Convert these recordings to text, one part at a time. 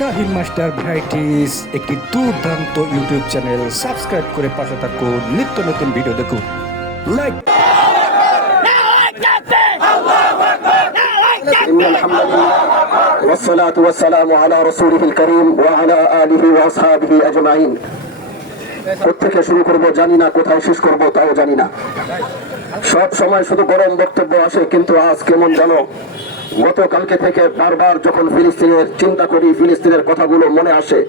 Shahin master varieties একটি দুর্দান্ত YouTube channel subscribe করে পাশে থাকুন নিত্য নতুন ভিডিও দেখুন লাইক إن الحمد لله والصلاة والسلام على رسوله الكريم وعلى آله وأصحابه أجمعين কোথেকে শুরু করব জানি না কোথায় শেষ করব তাও জানি না সব সময় শুধু গরম বক্তব্য আসে কিন্তু আজ কেমন জানো গতকালকে থেকে বারবার যখন ফিলিস্তিনের চিন্তা করি, ফিলিস্তিনের কথাগুলো মনে আসে,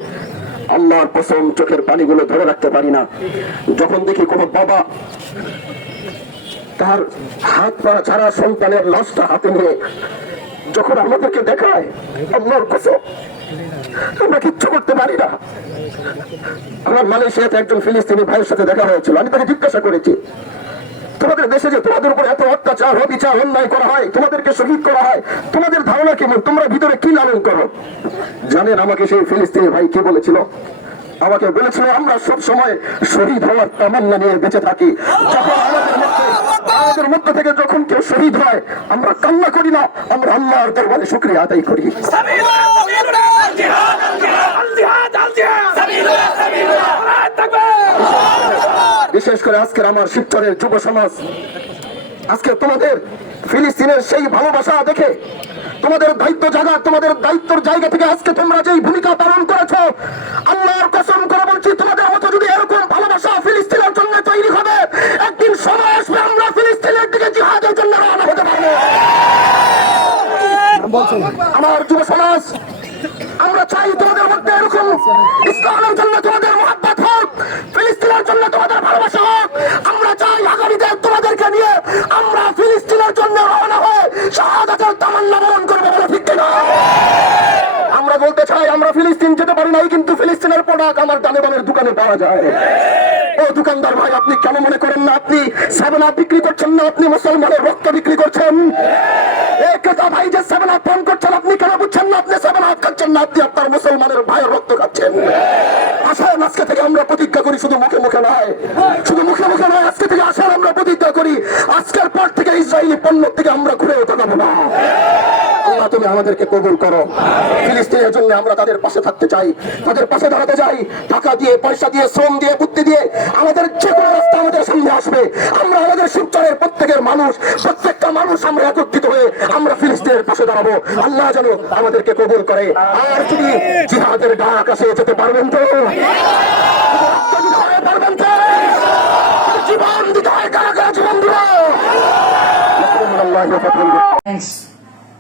আল্লাহর কসম চোখের পানিগুলো ধরে রাখতে পারি না। যখন দেখি কোনো বাবা তার হাত পা ছাড়া সন্তানের লাশটা হাতে নিয়ে যখন আমাদেরকে দেখায়, আল্লাহর কসম, আমরা কিচ্ছু করতে পারি না। আমার মালয়েশিয়াতে একজন ফিলিস্তিনি ভাইয়ের সাথে দেখা হয়েছিল, আমি তাকে জিজ্ঞাসা করেছি তোমাদের দেশে যে তোমাদের উপর এত অত্যাচার, অবিচার, অন্যায় করা হয়, তোমাদেরকে শহীদ করা হয়, তোমাদের ধারণা কেমন তোমরা ভিতরে কি লালন করো? জানেন আমাকে সেই ফিলিস্তিনি ভাই কি বলেছিল? আমাকে বলেছিল, আমরা সব সময় শহীদ হওয়ার তামান্না নিয়ে বেঁচে থাকি। আমাদের থেকে যখন কেউ শহীদ হয়, আমরা কান্না করি না, আমরা আল্লাহর দরবারে শুক্রিয়া আদায় করি। বিশেষ করে আজকের আমার শিবচরের যুব সমাজ। আজকে তোমাদের ফিলিস্তিনের সেই ভালোবাসা দেখে তোমাদের দায়িত্ব জায়গা তোমাদের দায়িত্বর জায়গা থেকে আজকে তোমরা যেই ভূমিকা পালন করেছ, আল্লাহর কসম করে বলছি, তোমাদের মতো যদি এরকম ভালোবাসা ফিলিস্তিনের জন্য তৈরি হবে, একদিন সময় আসবে আমরা ফিলিস্তিনের দিকে জিহাদের জন্য রওনা হতে পারব। আমার যুব সমাজ, আমরা চাই তোমাদের মধ্যে এরকম ইসলামের আমরা ফিলিস্তিন যেতে পারি নাই, কিন্তু ফিলিস্তিনের প্রোডাক্ট আমার ডানে বামের দোকানে পাওয়া যায়। ও দোকানদার ভাই, আপনি কেন মনে করেন না আপনি সেভেন বিক্রি করছেন না? আপনি মুসলমানের রক্ত বিক্রি করছেন। ক্রেতা ভাই যে পান করছেন, আপনি কেন বুঝছেন না? আপনি খাচ্ছেন না, আপনি আপনার মুসলমানের ভাইয়ের রক্ত খাচ্ছেন। আসেন আজকে থেকে আমরা প্রতিজ্ঞা করি শুধু মুখে মুখে নয়। শুধু মুখে মুখে নয়, আজকে থেকে আসেন আমরা প্রতিজ্ঞা করি। আজকের পর থেকে ইসরায়েলি পণ্য থেকে আমরা ঘুরেও তাকাবো না। আল্লাহ, তুমি আমাদেরকে কবুল করো। ফিলিস্তিনের জন্য আমরা তাদের পাশে থাকতে চাই, তাদের পাশে দাঁড়াতে চাই। টাকা দিয়ে, পয়সা দিয়ে, শ্রম দিয়ে, বুদ্ধি দিয়ে আমাদের যে কোনো রাস্তা আমাদের সামনে আসবে। আমরা আমাদের শিবচরের প্রত্যেকের মানুষ, প্রত্যেকটা মানুষ আমরা একত্রিত হয়ে আমরা ফিলিস্তিনের পাশে দাঁড়াবো। আল্লাহ যেন আমাদেরকে কবুল করে। আর যদি জিহাদের ডাক আসে যেতে পারবেন তো? পারবেন তো? জীবন দিতে হয় কারা কারা জীবন দিল Thanks.